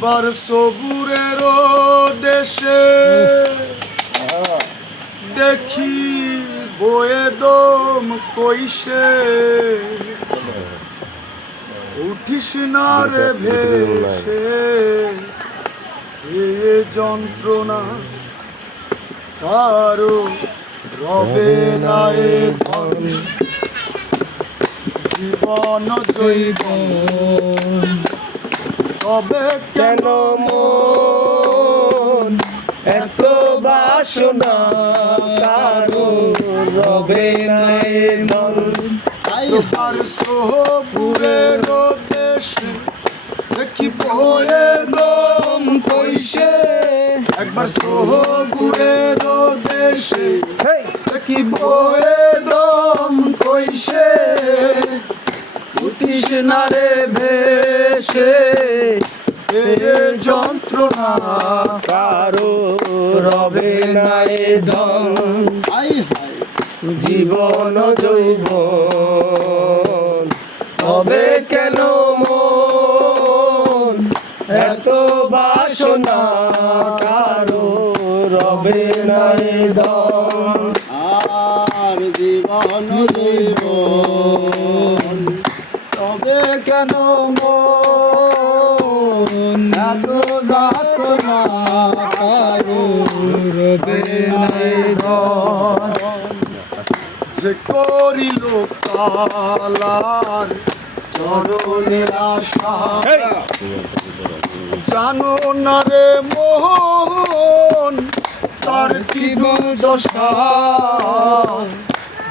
একবার সবুরের দেশে দেখি বয়ে দম কইসে উঠিস না রে ভেসে এ যন্ত্রণা কারো রবে না এ ধন জীবন জৈবন তবে কেন মন এত বাসনা কারো রবে নাই মন একবার সোহপুরের দেশে দেখি বয়ে দম কইসে একবার সোহপুরের দেশে দেখি বয়ে দম কইসে উঠিস না রে ভেসে এ যন্ত্রণা কারো রবে নাই ধন জীবন যৌবন তবে কেন মন এত বাসনা কারো রবে নাই ধন আর জীবন জীবন তবে কেন মন এত যাতনা কারো রবে নাই ধন যে করিল কালার চরণের আশা জানো না রে মোহন তার কি দুর্দশা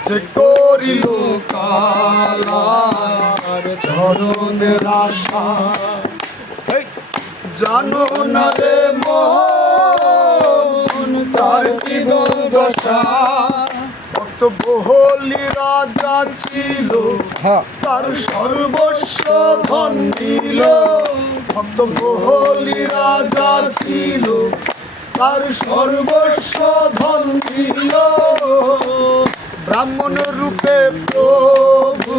যে করিল কালার চরণের আশা জানো না রে মোহন তার কি দুর্দশা ভক্ত বহলি রাজা ছিল তার সর্বস্ব ধন দিল ভক্ত বহলি রাজা ছিল তার সর্বস্ব ধন দিল ব্রাহ্মণ রূপে প্রভু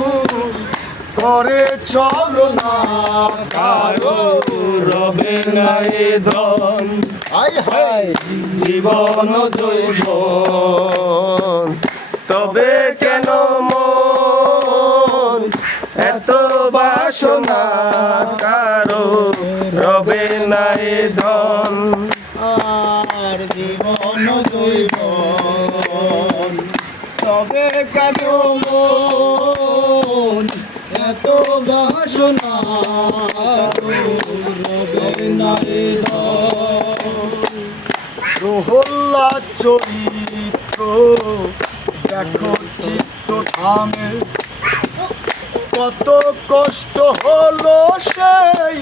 করে চলো না কারো রবে নাই ধন জীবন যৌবন তবে কেন মন এত বাসনা কারো রবে নাই ধন আর জীবন যৌবন তবে কেন মন এত বাসনা রবে নাই ধন প্রহ্লাদ চরিত্র দেখো চিত্ত থামে কত কষ্ট হলো সেই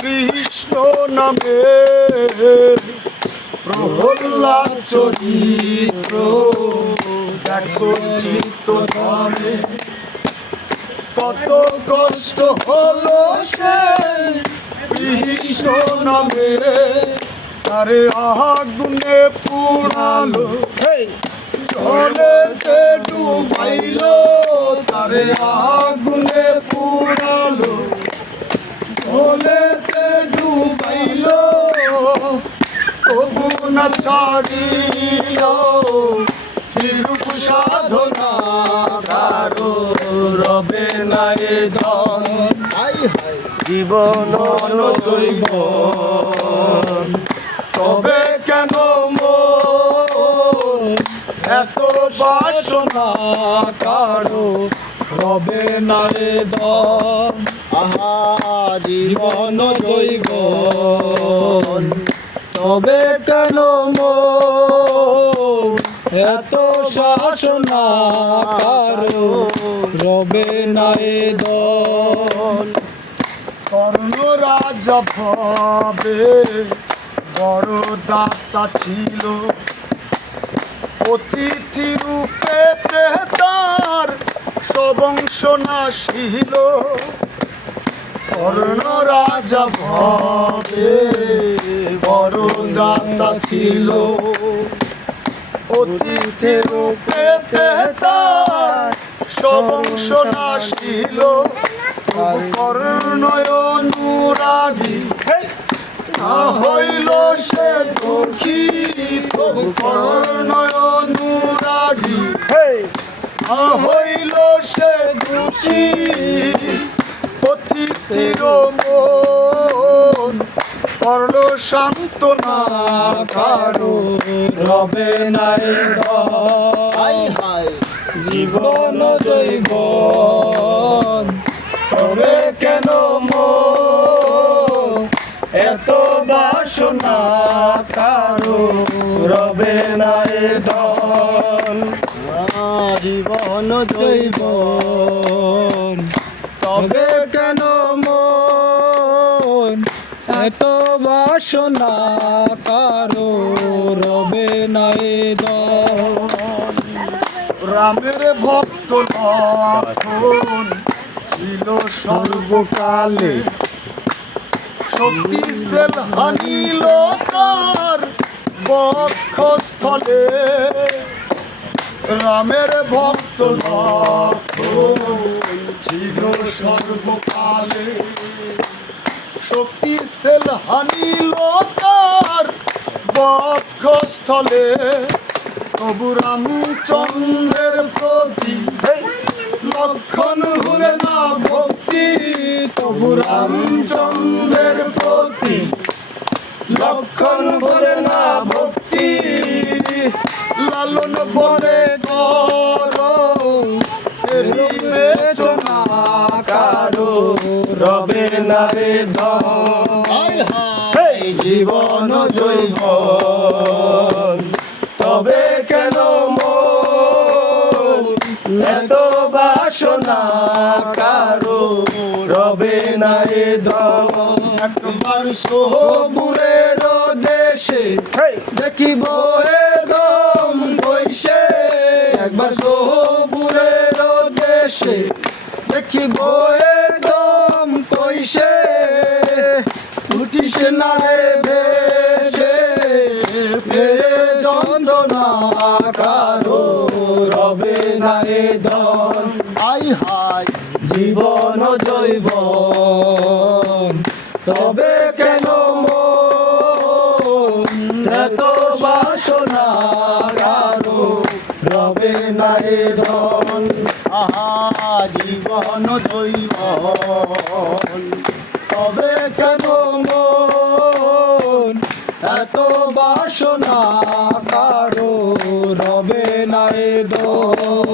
কৃষ্ণ নামে প্রহ্লাদ চরিত্র দেখো চিত্ত থামে কত কষ্ট হলো সেই কৃষ্ণ নামে তারে আগুনে পুড়ালো জলেতে ডুবাইলো তারে আগুনে পুড়ালো জলেতে ডুবাইলো তবু না ছাড়িল শ্রীরূপ সাধনা কারো রবে নাই ধন জীবন যৌবন তবে কেন মন এত বাসনা কারো রবে না রে ধন আহা জীবন যৌবন তবে কেন মন এত শাসনা কারো রবে না রে ধন কর্ণ রাজা ভাবে বড় দাতা ছিল অতিথি রূপে তার সবংশ নাশিল কর্ণ রাজা ভাবে বড় দাতা ছিল অতিথি রূপে তার সবংশ নাশিল কর্ণয় অনুরাগী হইল সে দুঃখী তবু কর্ণয় অনুরাগী হইল সে দুঃখী অতিথির মন করল সান্ত্বনা কারো রবে নাই হাই হাই জীবন জৈবন তবে কেন এত বাসনা কারো রবে নাই ধন জীবন জৈবন তবে কেন এত বাসনা কারো রবে নাই ধন রামের ভক্ত লক্ষণ ছিল সর্বকালে শক্তি সেল হানিল তার বক্ষস্থলে রামের ভক্ত লক্ষণ ছিল সর্বকালে শক্তি সেল হানিল তার বক্ষস্থলে তবু রামচন্দ্রের প্রতি লক্ষণ ভুলে না ভক্তি তবু রামচন্দ্রের প্রতি লক্ষণ ভরে না ভক্তি লালন বরে কর বিবেচনা কারো রবে না রে ধন জীবন জৈবন তবে কেন এত বাসনা কারো রবে না রে ধন একবার সবুরের দেশে দেখিব একদম বৈশে একবার সবুরের দেশে দেখিব একদম কইসে উঠিসে না রে বেশে ফেরে যন্ত্রণা কারো রবে না রে ধন হাই হাই জীবন জৈবন তবে কেন এত বাসনা কারো রবে না রে ধন আহা জীবন জৈবন তবে কেন এত বাসনা কারো রবে না রে ধন